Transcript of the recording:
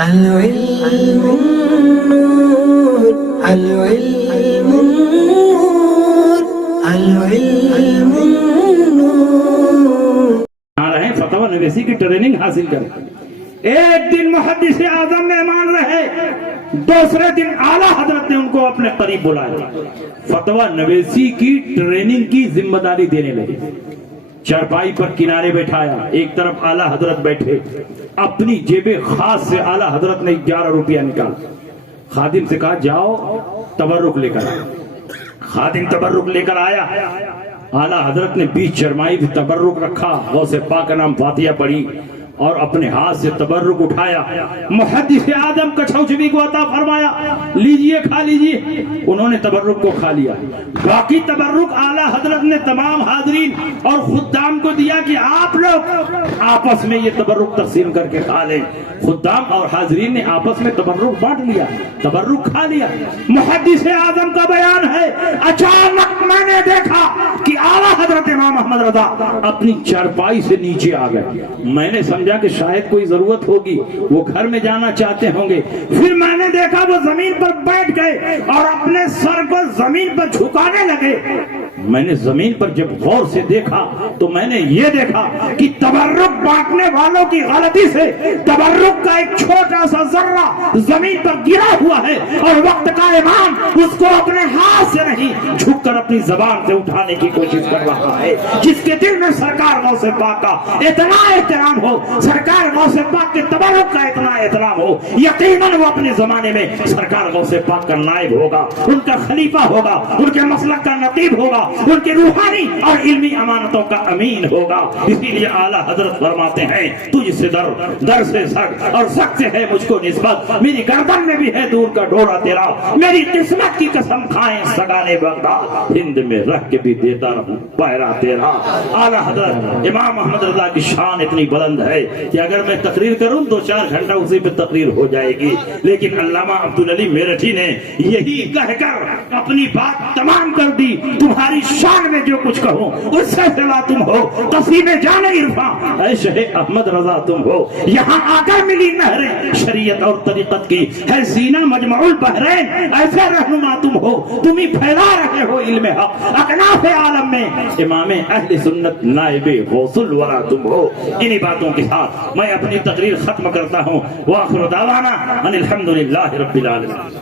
العلم النور العلم النور العلم النور آ رہے ہیں فتوہ نویسی کی ٹریننگ حاصل کریں. ایک دن محدث اعظم مہمان رہے, دوسرے دن اعلیٰ حضرت نے ان کو اپنے قریب بلایا, فتوہ نویسی کی ٹریننگ کی ذمہ داری دینے لگے. چارپائی پر کنارے بیٹھایا, ایک طرف اعلیٰ حضرت بیٹھے, اپنی جیب خاص سے اعلیٰ حضرت نے 11 روپیہ نکالا, خادم سے کہا جاؤ تبرک لے کر آیا. خادم تبرک لے کر آیا, اعلیٰ حضرت نے 20 چرمائی بھی تبرک رکھا, غوث پاک کا نام فاتحہ پڑھی اور اپنے ہاتھ سے تبرک اٹھایا. محدث اعظم کچھوچبی کو عطا فرمایا, لیجئے کھا لیجئے. انہوں نے تبرک کو کھا لیا. باقی تبرک اعلیٰ حضرت نے تمام حاضرین اور خدام کو دیا کہ آپ لوگ آپس میں یہ تبرک تقسیم کر کے کھا لیں. خدام اور حاضرین نے آپس میں تبرک بانٹ لیا, تبرک کھا لیا. محدث اعظم کا بیان ہے, اچانک میں نے دیکھا کہ اعلیٰ حضرت امام احمد رضا اپنی چارپائی سے نیچے آ گئے. میں نے سمجھا کہ شاید کوئی ضرورت ہوگی, وہ گھر میں جانا چاہتے ہوں گے. پھر میں نے دیکھا وہ زمین پر بیٹھ گئے اور اپنے سر کو زمین پر جھکانے لگے. میں نے زمین پر جب غور سے دیکھا تو میں نے یہ دیکھا کہ تبرک بانٹنے والوں کی غلطی سے تبرک کا ایک چھوٹا سا ذرہ زمین پر گرا ہوا ہے, اور وقت کا امام اس کو اپنے ہاتھ سے نہیں جھک کر اپنی زبان سے اٹھانے کی کوشش کر رہا ہے. جس کے دل میں سرکار غوث پاک کا اتنا احترام ہو, سرکار غوث پاک کے تبرک کا اتنا احترام ہو, یقیناً وہ اپنے زمانے میں سرکار غوث پاک کا نائب ہوگا, ان کا خلیفہ ہوگا, ان کے مسلک کا نقیب ہوگا, ان کے روحانی اور علمی امانتوں کا امین ہوگا. اسی لیے اعلیٰ حضرت فرماتے ہیں تجھ سے در سے سگ اور سگ سے ہے مجھ کو نسبت, میری گردن میں بھی ہے دور کا ڈورا تیرا, میری قسمت کی قسم کھائیں سگانے بغداد, ہند میں رہ کے بھی دیتا رہوں پہرا تیرا. اعلیٰ حضرت امام احمد رضا کی شان اتنی بلند ہے کہ اگر میں تقریر کروں 2-4 گھنٹہ اسی پہ تقریر ہو جائے گی, لیکن علامہ عبدالعلی میرٹھی نے یہی کہہ کر اپنی بات تمام کر دی. تمہاری شان میں جو کچھ کہوں اس سے سوا تم ہو قصیب جان عرفاں, اے شہ احمد رضا تم ہو. یہاں آ کر ملی نہریں شریعت اور طریقت کی, ہے سینہ مجمع البحرین, ایسے رہنما تم ہو, تم ہی پھیلا رہے ہو علم حق اکناف عالم میں, امام اہل سنت نائب غوث الورا تم ہو. انہی باتوں کے ساتھ میں اپنی تقریر ختم کرتا ہوں. وآخر دعوانا ان الحمدللہ رب العالمین.